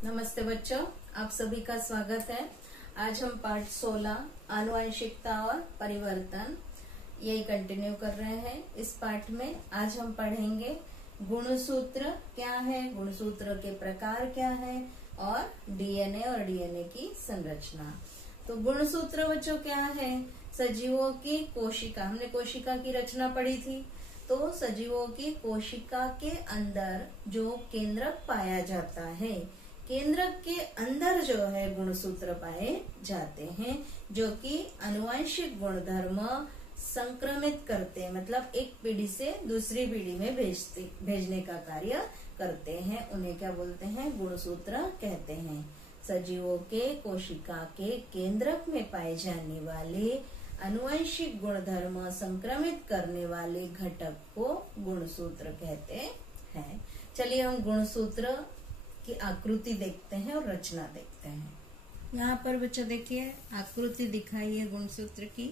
नमस्ते बच्चों, आप सभी का स्वागत है। आज हम पाठ 16 आनुवंशिकता और परिवर्तन यही कंटिन्यू कर रहे हैं। इस पाठ में आज हम पढ़ेंगे गुणसूत्र क्या है, गुणसूत्र के प्रकार क्या है और डीएनए और डीएनए की संरचना। तो गुणसूत्र बच्चों क्या है? सजीवों की कोशिका, हमने कोशिका की रचना पढ़ी थी। तो सजीवों की कोशिका के अंदर जो केंद्रक पाया जाता है, केंद्रक के अंदर जो है गुणसूत्र पाए जाते हैं, जो कि आनुवंशिक गुणधर्म संक्रमित करते हैं, मतलब एक पीढ़ी से दूसरी पीढ़ी में भेजने का कार्य करते हैं। उन्हें क्या बोलते हैं? गुणसूत्र कहते हैं। सजीवों के कोशिका के केंद्रक में पाए जाने वाले आनुवंशिक गुणधर्म संक्रमित करने वाले घटक को गुणसूत्र कहते हैं। चलिए हम गुणसूत्र की आकृति देखते हैं और रचना देखते हैं। यहाँ पर बच्चों देखिए आकृति दिखाई है गुणसूत्र की।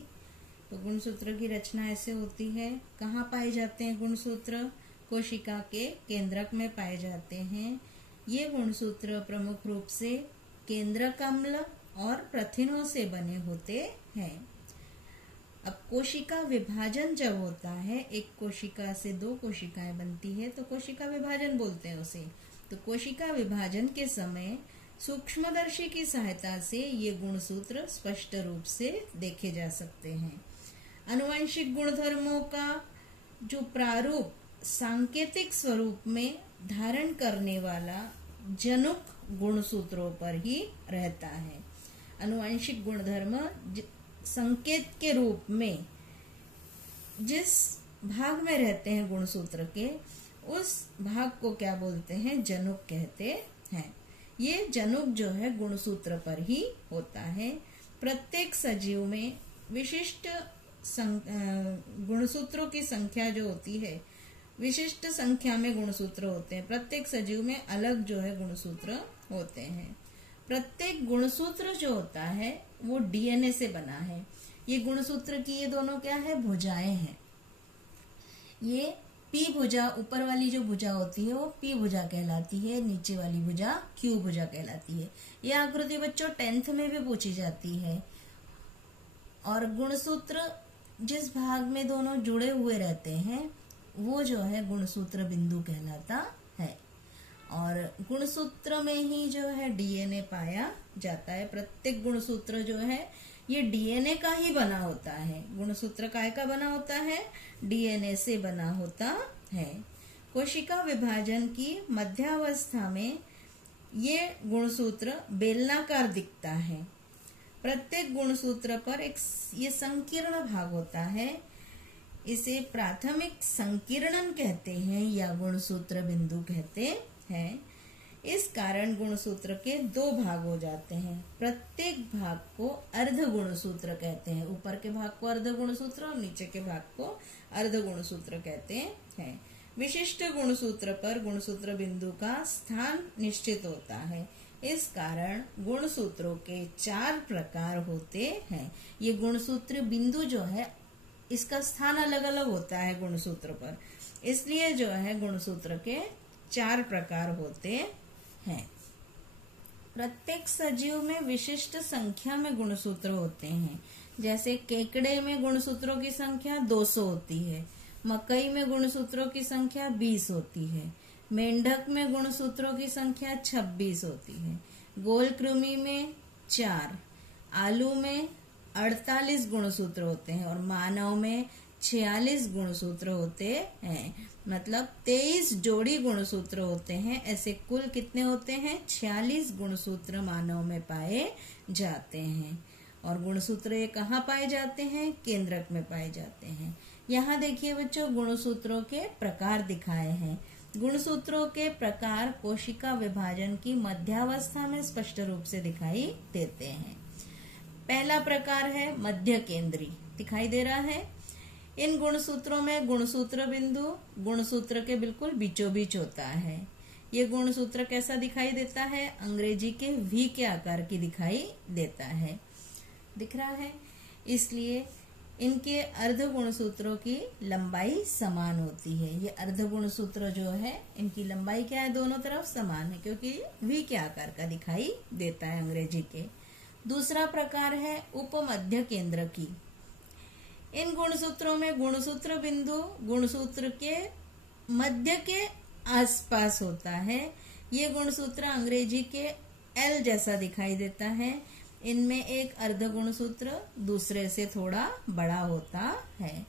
तो गुणसूत्र की रचना ऐसे होती है। कहाँ पाए जाते हैं गुणसूत्र? कोशिका के केंद्रक में पाए जाते हैं। ये गुणसूत्र प्रमुख रूप से केंद्रक अम्ल और प्रथिनों से बने होते हैं। अब कोशिका विभाजन जब होता है, एक कोशिका से दो कोशिकाएं बनती है तो कोशिका विभाजन बोलते हैं उसे। तो कोशिका विभाजन के समय सूक्ष्मदर्शी की सहायता से ये गुणसूत्र स्पष्ट रूप से देखे जा सकते हैं। आनुवंशिक गुणधर्मों का जो प्रारूप सांकेतिक स्वरूप में धारण करने वाला जनुक गुणसूत्रों पर ही रहता है। आनुवंशिक गुणधर्म संकेत के रूप में जिस भाग में रहते हैं गुणसूत्र के, उस भाग को क्या बोलते हैं? जनुक कहते हैं। ये जनुक जो है गुणसूत्र पर ही होता है। प्रत्येक सजीव में विशिष्ट गुणसूत्रों की संख्या जो होती है, विशिष्ट संख्या में गुणसूत्र होते हैं। प्रत्येक सजीव में अलग जो है गुणसूत्र होते हैं। प्रत्येक गुणसूत्र जो होता है वो डीएनए से बना है। ये गुणसूत्र की ये दोनों क्या है? भुजाएं हैं। ये पी भुजा, ऊपर वाली जो भुजा होती है वो पी भुजा कहलाती है, नीचे वाली भुजा क्यू भुजा कहलाती है। ये आकृति बच्चों 10th में भी पूछी जाती है। और गुणसूत्र जिस भाग में दोनों जुड़े हुए रहते हैं वो जो है गुणसूत्र बिंदु कहलाता है। और गुणसूत्र में ही जो है डीएनए पाया जाता है। प्रत्येक गुणसूत्र जो है ये डीएनए का ही बना होता है। गुणसूत्र काय का बना होता है? डीएनए से बना होता है। कोशिका विभाजन की मध्यावस्था में ये गुणसूत्र बेलनाकार दिखता है। प्रत्येक गुणसूत्र पर एक ये संकीर्ण भाग होता है। इसे प्राथमिक संकीर्णन कहते हैं या गुणसूत्र बिंदु कहते हैं। इस कारण गुणसूत्र के दो भाग हो जाते हैं। प्रत्येक भाग को अर्ध गुणसूत्र कहते हैं। ऊपर के भाग को अर्ध गुणसूत्र और नीचे के भाग को अर्ध गुणसूत्र कहते हैं। विशिष्ट गुणसूत्र पर गुणसूत्र बिंदु का स्थान निश्चित होता है। इस कारण गुणसूत्रों के 4 प्रकार होते हैं। ये गुणसूत्र बिंदु जो है इसका स्थान अलग अलग होता है गुणसूत्र पर, इसलिए जो है गुणसूत्र के 4 प्रकार होते हैं। प्रत्येक सजीव में विशिष्ट संख्या में गुणसूत्र होते हैं। जैसे केकड़े में गुणसूत्रों की संख्या 200 होती है, मकई में गुणसूत्रों की संख्या 20 होती है, मेंढक में गुणसूत्रों की संख्या 26 होती है, गोलकृमि में 4, आलू में 48 गुणसूत्र होते हैं और मानव में 46 गुणसूत्र होते हैं। मतलब 23 जोड़ी गुणसूत्र होते हैं। ऐसे कुल कितने होते हैं? 46 गुणसूत्र मानव में पाए जाते हैं। और गुणसूत्र ये कहाँ पाए जाते हैं? केंद्रक में पाए जाते हैं। यहाँ देखिए बच्चों गुणसूत्रों के प्रकार दिखाए हैं। गुणसूत्रों के प्रकार कोशिका विभाजन की मध्यावस्था में स्पष्ट रूप से दिखाई देते हैं। पहला प्रकार है मध्य केंद्री, दिखाई दे रहा है। इन गुणसूत्रों में गुणसूत्र बिंदु गुणसूत्र के बिल्कुल बीचों बीच होता है। ये गुणसूत्र कैसा दिखाई देता है? अंग्रेजी के वी के आकार की दिखाई देता है। दिख रहा है? इसलिए इनके अर्ध गुणसूत्रों की लंबाई समान होती है। ये अर्ध गुणसूत्र जो है इनकी लंबाई क्या है, दोनों तरफ समान है, क्योंकि वी के आकार का दिखाई देता है अंग्रेजी के। दूसरा प्रकार है उपमध्य केंद्र की। इन गुणसूत्रों में गुणसूत्र बिंदु गुणसूत्र के मध्य के आसपास होता है। ये गुणसूत्र अंग्रेजी के एल जैसा दिखाई देता है। इनमें एक अर्ध गुणसूत्र दूसरे से थोड़ा बड़ा होता है।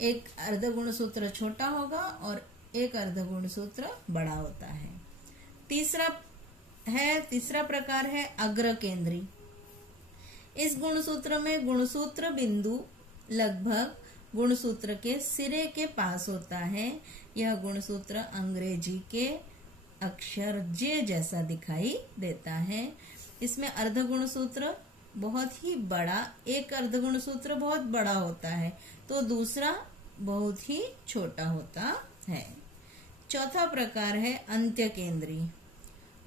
एक अर्ध गुणसूत्र छोटा होगा और एक अर्ध गुणसूत्र बड़ा होता है। तीसरा प्रकार है अग्र केंद्री। इस गुणसूत्र में गुणसूत्र बिंदु लगभग गुणसूत्र के सिरे के पास होता है। यह गुणसूत्र अंग्रेजी के अक्षर जे जैसा दिखाई देता है। इसमें अर्ध गुणसूत्र बहुत ही बड़ा, एक अर्ध गुणसूत्र बहुत बड़ा होता है तो दूसरा बहुत ही छोटा होता है। चौथा प्रकार है अंत्य केंद्री। इस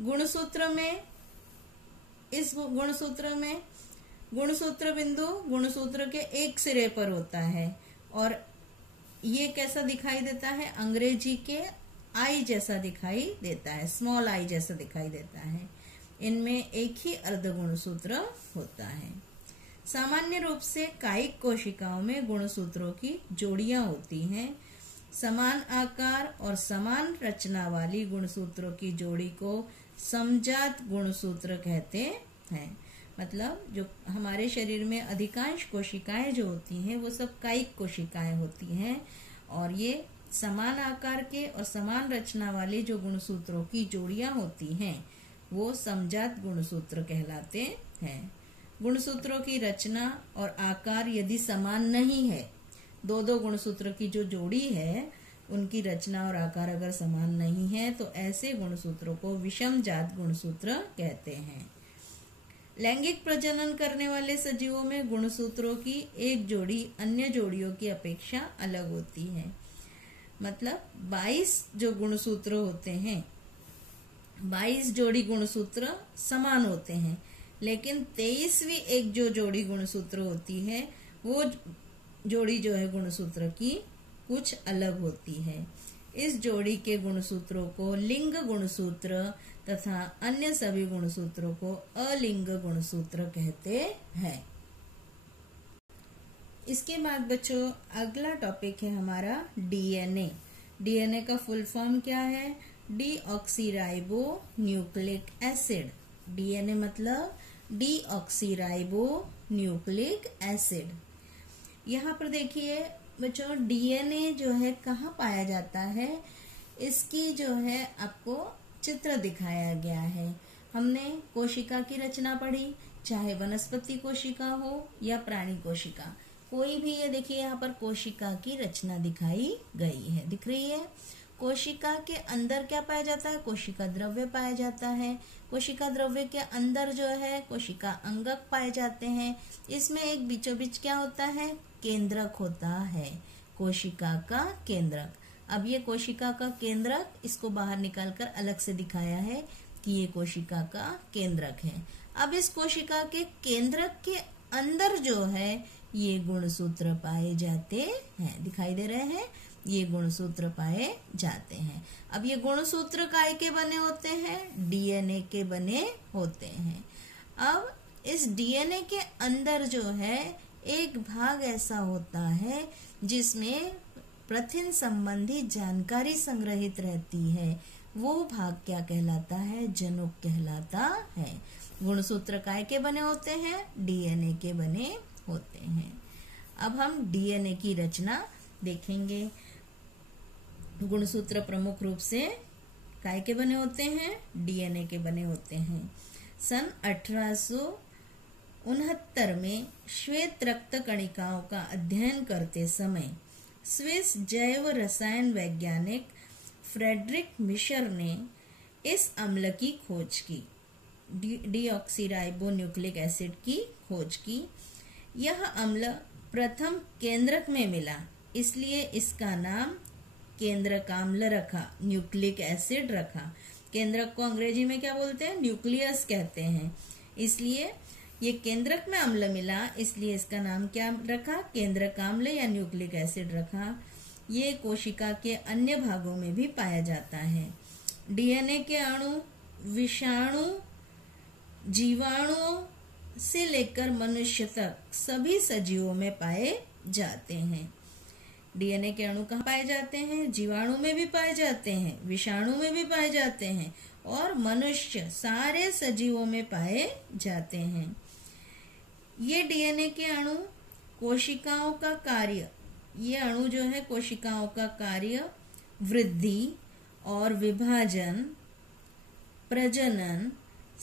गुणसूत्र में गुणसूत्र बिंदु गुणसूत्र के एक सिरे पर होता है और ये कैसा दिखाई देता है, अंग्रेजी के आई जैसा दिखाई देता है, स्मॉल आई जैसा दिखाई देता है। इनमें एक ही अर्ध गुणसूत्र होता है। सामान्य रूप से कायिक कोशिकाओं में गुणसूत्रों की जोड़ियां होती हैं। समान आकार और समान रचना वाली गुणसूत्रों की जोड़ी को समजात गुणसूत्र कहते हैं। मतलब जो हमारे शरीर में अधिकांश कोशिकाएं जो होती हैं वो सब कायिक कोशिकाएं होती हैं और ये समान आकार के और समान रचना वाले जो गुणसूत्रों की जोड़ियां होती हैं वो समजात गुणसूत्र कहलाते हैं। गुणसूत्रों की रचना और आकार यदि समान नहीं है, दो गुणसूत्र की जो जोड़ी है उनकी रचना और आकार अगर समान नहीं है तो ऐसे गुणसूत्रों को विषमजात गुणसूत्र कहते हैं। लैंगिक प्रजनन करने वाले सजीवों में गुणसूत्रों की एक जोड़ी अन्य जोड़ियों की अपेक्षा अलग होती है। मतलब 22 जो गुणसूत्र होते हैं, 22 जोड़ी गुणसूत्र समान होते हैं, लेकिन 23वीं एक जो जोड़ी गुणसूत्र होती है वो जोड़ी जो है गुणसूत्र की कुछ अलग होती है। इस जोड़ी के गुणसूत्रों को लिंग गुणसूत्र तथा अन्य सभी गुणसूत्रों को अलिंग गुणसूत्र कहते हैं। इसके बाद बच्चों अगला टॉपिक है हमारा डीएनए। डीएनए का फुल फॉर्म क्या है, डीऑक्सीराइबो न्यूक्लिक एसिड। डीएनए मतलब डीऑक्सीराइबो न्यूक्लिक एसिड। यहाँ पर देखिए बच्चों डीएनए जो है कहाँ पाया जाता है, इसकी जो है आपको चित्र दिखाया गया है। हमने कोशिका की रचना पढ़ी, चाहे वनस्पति कोशिका हो या प्राणी कोशिका, कोई भी ये देखिए यहाँ पर कोशिका की रचना दिखाई गई है, दिख रही है। कोशिका के अंदर क्या पाया जाता है, कोशिका द्रव्य पाया जाता है। कोशिका द्रव्य के अंदर जो है कोशिका अंगक पाए जाते हैं। इसमें एक बीचों बीच क्या होता है, केंद्रक होता है, कोशिका का केंद्रक। अब ये कोशिका का केंद्रक, इसको बाहर निकालकर अलग से दिखाया है कि ये कोशिका का केंद्रक है। अब इस कोशिका के केंद्रक के अंदर जो है ये गुणसूत्र पाए जाते हैं, दिखाई दे रहे हैं, ये गुणसूत्र पाए जाते हैं। अब ये गुणसूत्र काय के बने होते हैं, डीएनए के बने होते हैं। अब इस डीएनए के अंदर जो है एक भाग ऐसा होता है जिसमें प्रथिन संबंधी जानकारी संग्रहित रहती है। वो भाग क्या कहलाता है, जनुक कहलाता है। गुणसूत्र काय के बने होते हैं, डीएनए के बने होते हैं। अब हम डीएनए की रचना देखेंगे। गुणसूत्र प्रमुख रूप से काय के बने होते हैं, डीएनए के बने होते हैं। सन 1869 में श्वेत रक्त कणिकाओं का अध्ययन करते समय स्विस जैव रसायन वैज्ञानिक फ्रेडरिक मिशर ने इस अम्ल की खोज की, डीऑक्सीराइबो न्यूक्लिक एसिड की खोज की। यह अम्ल प्रथम केंद्रक में मिला, इसलिए इसका नाम केंद्रकाम्ल रखा, न्यूक्लिक एसिड रखा। केंद्रक को अंग्रेजी में क्या बोलते हैं, न्यूक्लियस कहते हैं। इसलिए ये केंद्रक में अम्ल मिला, इसलिए इसका नाम क्या रखा, केंद्रक अम्ल या न्यूक्लिक एसिड रखा। ये कोशिका के अन्य भागों में भी पाया जाता है। डीएनए के अणु विषाणु, जीवाणुओं से लेकर मनुष्य तक सभी सजीवों में पाए जाते हैं। डीएनए के अणु कहाँ पाए जाते हैं? जीवाणु में भी पाए जाते हैं, विषाणु में भी पाए जाते हैं और मनुष्य सारे सजीवों में पाए जाते हैं। ये डीएनए के अणु कोशिकाओं का कार्य, ये अणु जो है कोशिकाओं का कार्य वृद्धि और विभाजन, प्रजनन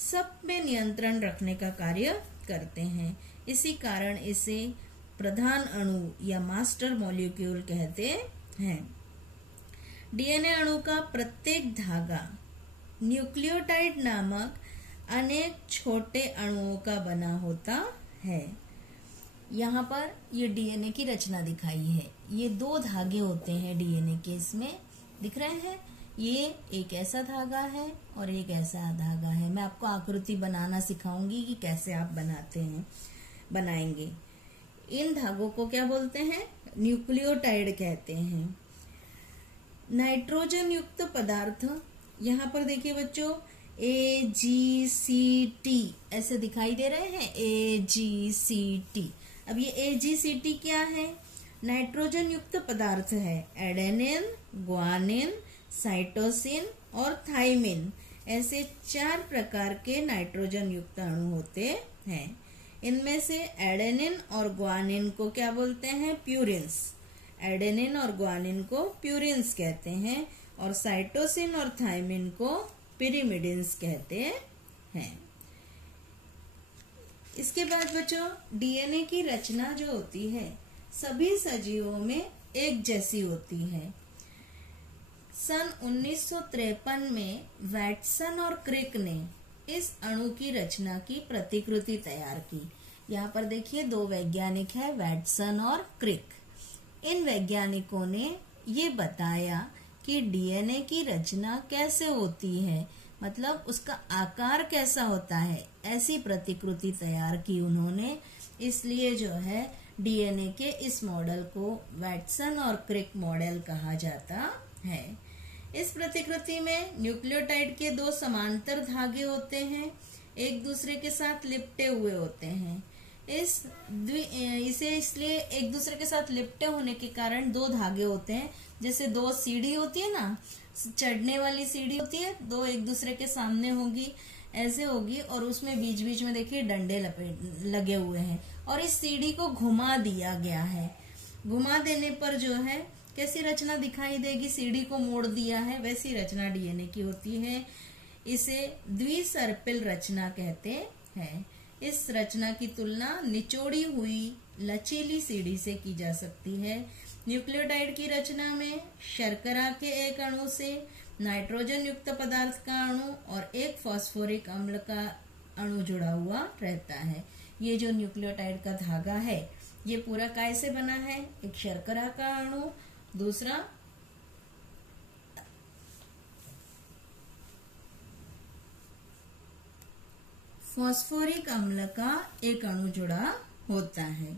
सब में नियंत्रण रखने का कार्य करते हैं। इसी कारण इसे प्रधान अणु या मास्टर मॉलिक्यूल कहते हैं। डीएनए अणु का प्रत्येक धागा न्यूक्लियोटाइड नामक अनेक छोटे अणुओं का बना होता है। यहाँ पर ये डीएनए की रचना दिखाई है। ये 2 धागे होते हैं डीएनए के, इसमें दिख रहे हैं। ये एक ऐसा धागा है और एक ऐसा धागा है। मैं आपको आकृति बनाना सिखाऊंगी कि कैसे आप बनाएंगे। इन धागों को क्या बोलते हैं? न्यूक्लियोटाइड कहते हैं। नाइट्रोजन युक्त पदार्थ, यहाँ पर देखिए बच्चों AGCT ऐसे दिखाई दे रहे हैं, AGCT। अब ये AGCT क्या है? नाइट्रोजन युक्त पदार्थ है। एडेनिन, ग्वानिन, साइटोसिन और थाइमिन ऐसे 4 प्रकार के नाइट्रोजन युक्त अणु होते हैं। इनमें से एडेनिन और ग्वानिन को क्या बोलते हैं? प्यूरिन्स। एडेनिन और ग्वानिन को प्यूरिन्स कहते हैं और साइटोसिन और थाइमिन को पिरिमिडिन्स कहते हैं। इसके बाद बच्चों डीएनए की रचना जो होती है सभी सजीवों में एक जैसी होती है। सन 1953 में वैटसन और क्रिक ने इस अणु की रचना की प्रतिकृति तैयार की। यहाँ पर देखिए 2 वैज्ञानिक हैं, वैटसन और क्रिक। इन वैज्ञानिकों ने ये बताया कि डीएनए की रचना कैसे होती है, मतलब उसका आकार कैसा होता है, ऐसी प्रतिकृति तैयार की उन्होंने। इसलिए जो है डीएनए के इस मॉडल को वैटसन और क्रिक मॉडल कहा जाता है। इस प्रतिकृति में न्यूक्लियोटाइड के 2 समांतर धागे होते हैं, एक दूसरे के साथ लिपटे हुए होते हैं। इसे इसलिए एक दूसरे के साथ लिपटे होने के कारण 2 धागे होते हैं। जैसे 2 सीढ़ी होती है ना, चढ़ने वाली सीढ़ी होती है, 2 एक दूसरे के सामने होगी, ऐसे होगी और उसमें बीच बीच में देखिए डंडे लगे हुए हैं और इस सीढ़ी को घुमा दिया गया है। घुमा देने पर जो है कैसी रचना दिखाई देगी? सीढ़ी को मोड़ दिया है, वैसी रचना डीएनए की होती है। इसे द्विसर्पिल रचना कहते हैं। इस रचना की तुलना निचोड़ी हुई लचीली सीढ़ी से की जा सकती है। न्यूक्लियोटाइड की रचना में शर्करा के एक अणु से नाइट्रोजन युक्त पदार्थ का अणु और एक फास्फोरिक अम्ल का अणु जुड़ा हुआ रहता है। ये जो न्यूक्लियोटाइड का धागा है ये पूरा काय से बना है? एक शर्करा का अणु, दूसरा फास्फोरिक अम्ल का एक अणु जुड़ा होता है।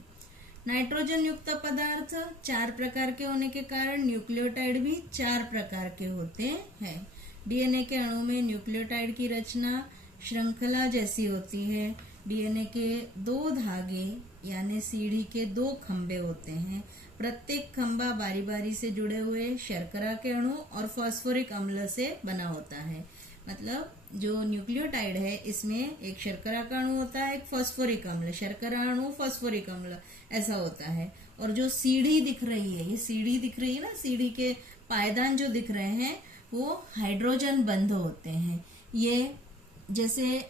नाइट्रोजन युक्त पदार्थ 4 प्रकार के होने के कारण न्यूक्लियोटाइड भी 4 प्रकार के होते हैं। डीएनए के अणु में न्यूक्लियोटाइड की रचना श्रृंखला जैसी होती है। डीएनए के 2 धागे यानी सीढ़ी के 2 खंभे होते हैं। प्रत्येक खंभा बारी बारी से जुड़े हुए शर्करा के अणु और फास्फोरिक अम्ल से बना होता है। मतलब जो न्यूक्लियोटाइड है इसमें एक शर्करा का अणु होता है, एक फास्फोरिक अम्ल, शर्करा अणु फास्फोरिक अम्ल ऐसा होता है। और जो सीढ़ी दिख रही है, ये सीढ़ी दिख रही है ना, सीढ़ी के पायदान जो दिख रहे हैं वो हाइड्रोजन बंध होते हैं। ये जैसे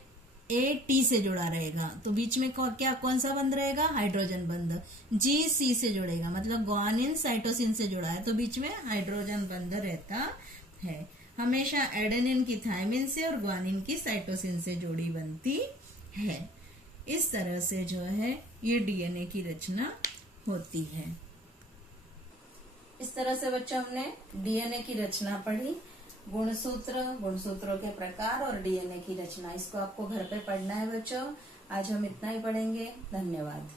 A-T से जुड़ा रहेगा तो बीच में कौन सा बंध रहेगा? हाइड्रोजन बंध। G-C से जुड़ेगा मतलब ग्वानिन साइटोसिन से जुड़ा है तो बीच में हाइड्रोजन बंध रहता है। हमेशा एडेनिन की थाइमिन से और ग्वानिन की साइटोसिन से जोड़ी बनती है। इस तरह से जो है ये डीएनए की रचना होती है। इस तरह से बच्चों हमने डीएनए की रचना पढ़ी, गुणसूत्र, गुणसूत्रों के प्रकार और डीएनए की रचना। इसको आपको घर पे पढ़ना है बच्चों। आज हम इतना ही पढ़ेंगे। धन्यवाद।